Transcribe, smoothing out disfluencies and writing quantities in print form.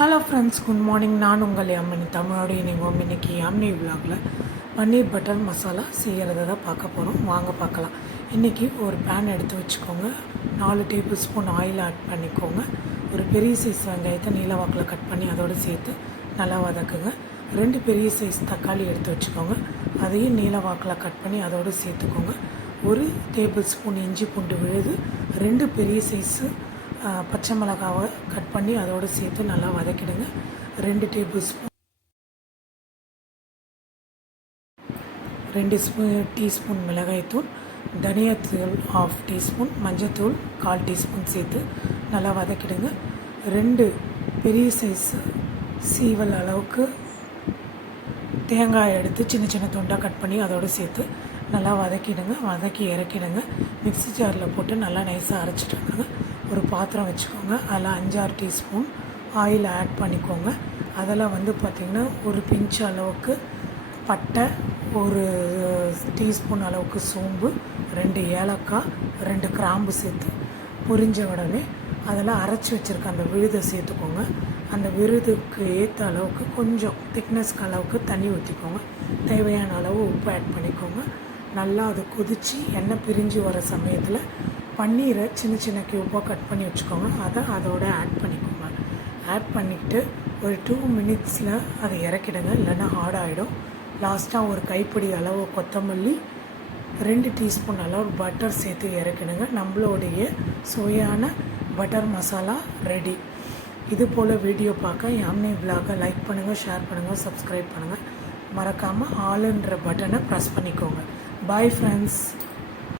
Hello friends, good morning. நான் உங்கள் அம்மனி தமிழோடு இணைவோம். இன்றைக்கி அம்மனி விலாகில் பன்னீர் பட்டர் மசாலா செய்கிறத தான் பார்க்க போகிறோம். வாங்க பார்க்கலாம். இன்றைக்கி ஒரு பேன் எடுத்து வச்சுக்கோங்க. 4 டேபிள் ஸ்பூன் ஆயில் ஆட் பண்ணிக்கோங்க. ஒரு பெரிய சைஸ் வெங்காயத்தை நீலவாக்கில் கட் பண்ணி அதோடு சேர்த்து நல்லா வதக்குங்க. 2 பெரிய சைஸ் தக்காளி எடுத்து வச்சுக்கோங்க. அதையும் நீலவாக்கில் கட் பண்ணி அதோடு சேர்த்துக்கோங்க. 1 டேபிள் ஸ்பூன் இஞ்சி பூண்டு விழுது, 2 பெரிய சைஸு பச்சை மிளகாவை கட் பண்ணி அதோடு சேர்த்து நல்லா வதக்கிடுங்க. 2 டீஸ்பூன் மிளகாய்த்தூள், தனியாத்தூள் 1/2 டீஸ்பூன், மஞ்சத்தூள் 1/4 டீஸ்பூன் சேர்த்து நல்லா வதக்கிடுங்க. 2 பெரிய சைஸ் சீவல் அளவுக்கு தேங்காய் எடுத்து சின்ன சின்ன துண்டாக கட் பண்ணி அதோடு சேர்த்து நல்லா வதக்கிடுங்க. வதக்கி இறக்கிடுங்க. மிக்ஸி ஜாரில் போட்டு நல்லா நைஸாக அரைச்சிட்டு வந்துடுங்க. ஒரு பாத்திரம் வச்சுக்கோங்க. அதில் 5-6 டீஸ்பூன் ஆயில் ஆட் பண்ணிக்கோங்க. அதில் பார்த்திங்கன்னா ஒரு பிஞ்ச் அளவுக்கு பட்டை, 1 டீஸ்பூன் அளவுக்கு சோம்பு, 2 ஏலக்காய், 2 கிராம்பு சேர்த்து பொரிஞ்ச உடனே அதில் அரைச்சி வச்சுருக்க அந்த விழுதை சேர்த்துக்கோங்க. அந்த விழுதுக்கு ஏற்ற அளவுக்கு கொஞ்சம் திக்னஸ்க்கு அளவுக்கு தண்ணி ஊற்றிக்கோங்க. தேவையான அளவு உப்பு ஆட் பண்ணிக்கோங்க. நல்லா அது கொதித்து எண்ணெய் பிரிஞ்சு வர சமயத்தில் பன்னீரை சின்ன சின்ன க்யூப்பாக கட் பண்ணி வச்சுக்கோங்க. அதை அதோட ஆட் பண்ணிக்கோங்க. ஆட் பண்ணிவிட்டு ஒரு 2 மினிட்ஸில் அதை இறக்கிடுங்க, இல்லைன்னா ஹார்ட் ஆகிடும். லாஸ்ட்டாக ஒரு கைப்பிடி அளவு கொத்தமல்லி, 2 டீஸ்பூன் அளவு பட்டர் சேர்த்து இறக்கிடுங்க. நம்மளுடைய சுவையான பட்டர் மசாலா ரெடி. இது போல் வீடியோ பார்க்க யாமினி விலாகை லைக் பண்ணுங்கள், ஷேர் பண்ணுங்கள், சப்ஸ்கிரைப் பண்ணுங்கள். மறக்காமல் ஆளுன்ற பட்டனை ப்ரெஸ் பண்ணிக்கோங்க. Bye friends.